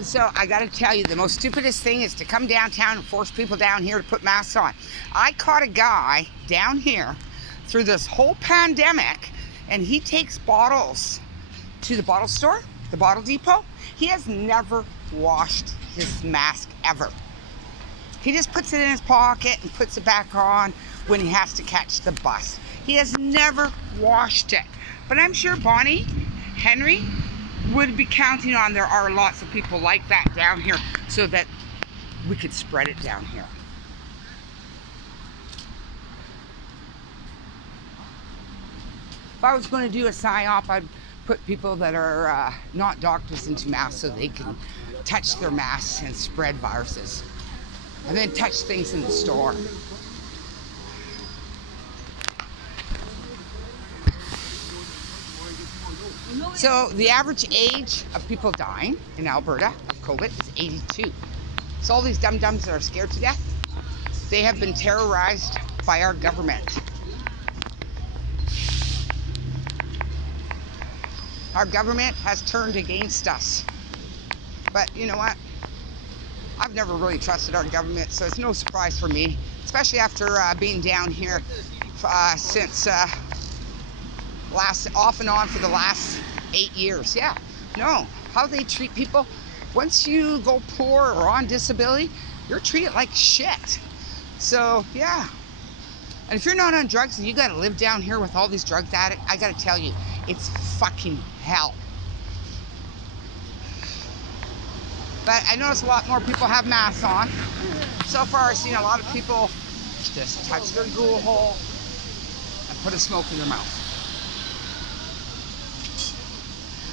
So I got to tell you, the most stupidest thing is to come downtown and force people down here to put masks on. I caught a guy down here through this whole pandemic, and he takes bottles to the bottle store, the bottle depot. He has never washed his mask ever. He just puts it in his pocket and puts it back on when he has to catch the bus. He has never washed it. But I'm sure Bonnie, Henry, would be counting on there are lots of people like that down here so that we could spread it down here. If I was going to do a psyop, I'd put people that are not doctors into masks so they can touch their masks and spread viruses. And then touch things in the store. So the average age of people dying in Alberta of COVID is 82. So all these dum-dums that are scared to death, they have been terrorized by our government. Our government has turned against us. But you know what? I've never really trusted our government, so it's no surprise for me, especially after being down here since off and on for the last 8 years. Yeah, no, how they treat people. Once you go poor or on disability, you're treated like shit. So yeah, and if you're not on drugs and you gotta live down here with all these drug addicts, I gotta tell you, it's fucking hell. But I notice a lot more people have masks on. So far I've seen a lot of people just touch their ghoul hole and put a smoke in their mouth.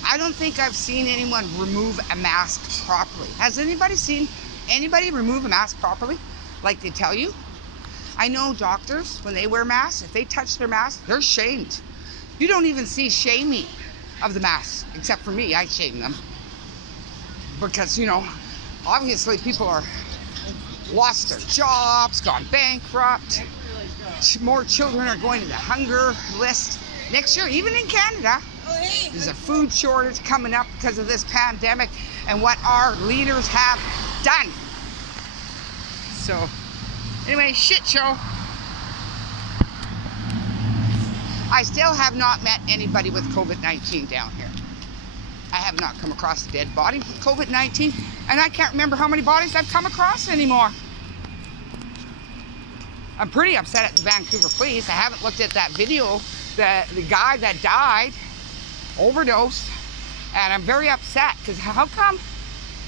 I don't think I've seen anyone remove a mask properly. Has anybody seen anybody remove a mask properly, like they tell you? I know doctors, when they wear masks, if they touch their mask, they're shamed. You don't even see shaming of the mask, except for me, I shame them. Because, you know, obviously people are lost their jobs, gone bankrupt. More children are going to the hunger list. Next year, even in Canada, there's a food shortage coming up because of this pandemic and what our leaders have done. So, anyway, shit show. I still have not met anybody with COVID-19 down here. I have not come across a dead body with COVID-19, and I can't remember how many bodies I've come across anymore. I'm pretty upset at the Vancouver police. I haven't looked at that video, the guy that died, overdosed, and I'm very upset because how come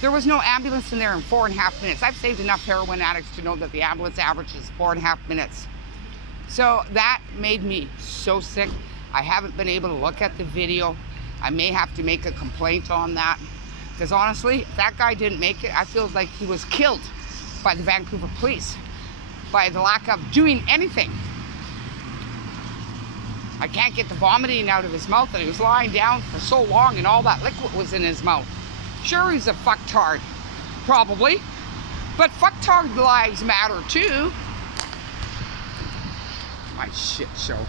there was no ambulance in there in 4.5 minutes? I've saved enough heroin addicts to know that the ambulance average is 4.5 minutes. So that made me so sick. I haven't been able to look at the video. I may have to make a complaint on that, because honestly, if that guy didn't make it, I feel like he was killed by the Vancouver police, by the lack of doing anything. I can't get the vomiting out of his mouth, and he was lying down for so long and all that liquid was in his mouth. Sure, he's a fucktard, probably, but fucktard lives matter too. My shit show.